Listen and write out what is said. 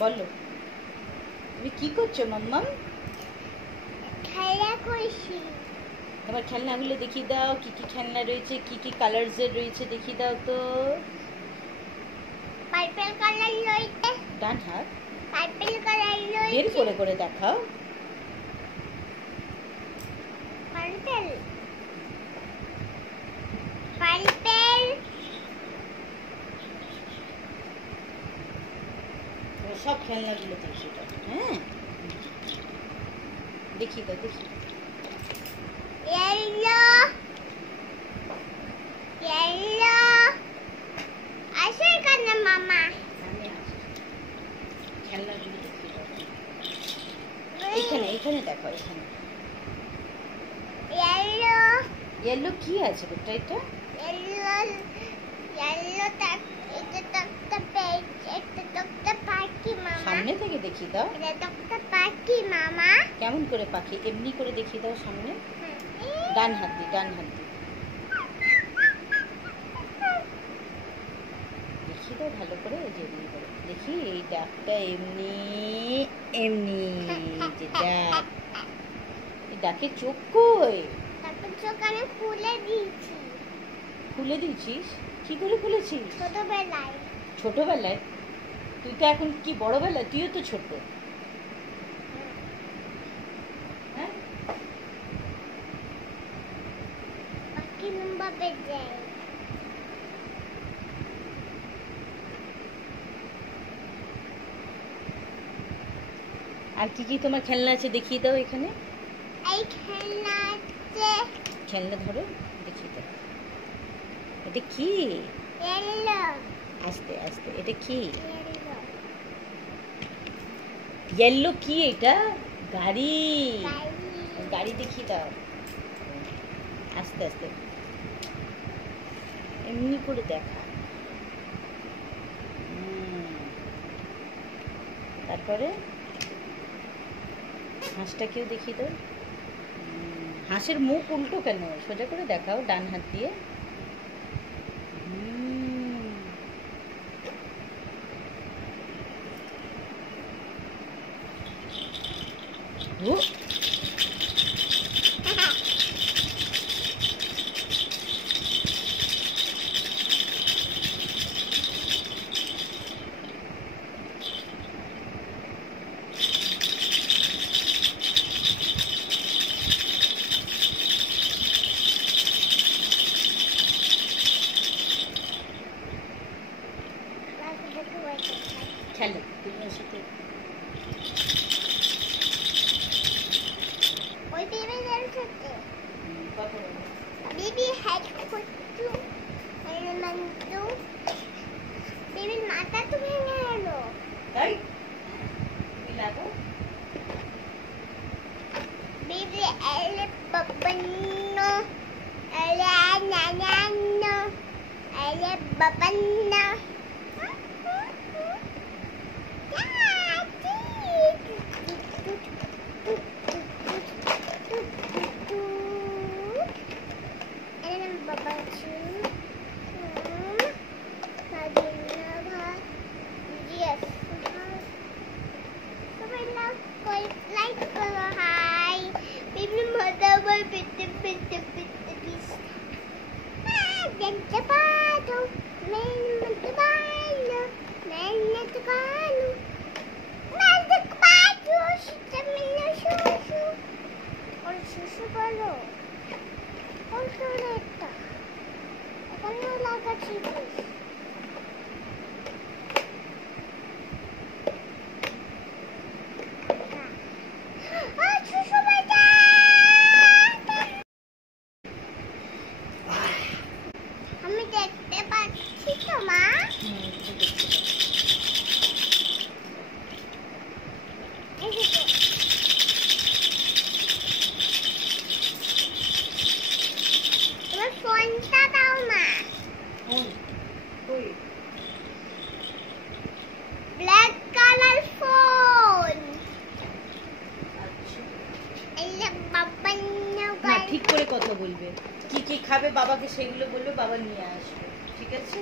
বলো তুমি কি করছো মাম্মা? খেলা করছি। এবার খেলনাগুলো দেখিয়ে দাও, কি কি খেলনা রয়েছে, কি কি কালারস এর রয়েছে দেখিয়ে দাও তো। পার্পল কালার রয়েছে। ডান হাত পার্পল কালার রয়েছে। বের করে করে দেখাও। পার্পল পার্পল সব খেলনাগুলো দেখিয়ে দাও। হ্যাঁ দেখিয়ে দাও, দেখিয়ে দাও। ইয়েলো ইয়েলো আসে কেন মামা? আমি আসি। খেলনাগুলো দেখিয়ে দাও। এখানে এখানে দেখো, এখানে ইয়েলো ইয়েলো কি আছে বেটা? এটা ইয়েলো ইয়েলো তাক এটা একটা পেজ, এটা একটা পাখি মামা। সামনে থেকে দেখিয়ে দাও। এটা একটা পাখি মামা। কেমন করে পাখি? এমনি করে দেখিয়ে দাও সামনে। ডান হাত দিয়ে, ডান হাত দিয়ে দেখিয়ে দাও ভালো করে। এই যে এমনি করে দেখি, এই ডাকটা এমনি এমনি, যে ডাক, এই ডাকে চোখ কই? তারপর চোখ আমি খুলে দিয়েছি খুলে দিয়েছিস? কি করে খুলেছিস? ছোটবেলায়। ছোটবেলায়? তুই তো এখন কি বড়বেলায়? তুইও তো ছোট। হ্যাঁ পাখি লম্বা যায়। আর কি কি তোমার খেলনা আছে দেখিয়ে দাও। এখানে এই খেলনাতে খেলনা ধরো, দেখিয়ে দাও। এটা কি? ইয়েলো আস্তে আস্তে, এটা কি? ইয়েলো ইয়েলো কি এটা? গাড়ি। গাড়ি গাড়ি দেখিয়ে দাও। আস্তে আস্তে এমনি করে দেখা। তারপরে হাঁসটাকেও দেখিয়ে দাও। হাঁসের মুখ উল্টো কেন? সোজা করে দেখাও ডান হাত দিয়ে। ও খেলো তোমার সাথে। ওই বেবি খেলছে। কথা বলো। বেবি হেড করছু এলিমেন্টু। বেবির মাথা তো ভেঙে গেল। তাই তুমি লাগাও। বেবি এলে বাবান্নো এলে নানান্নো এলে বাবান্নো। আমি দেখতে পাচ্ছি তো মা। এবার ফোনটা দাও মা। Black colour phone. এই যে বাবা না ঠিক করে কথা বলবে। কি কি খাবে বাবাকে সেগুলো বলবে, বাবা নিয়ে আসবে। ঠিক আছে?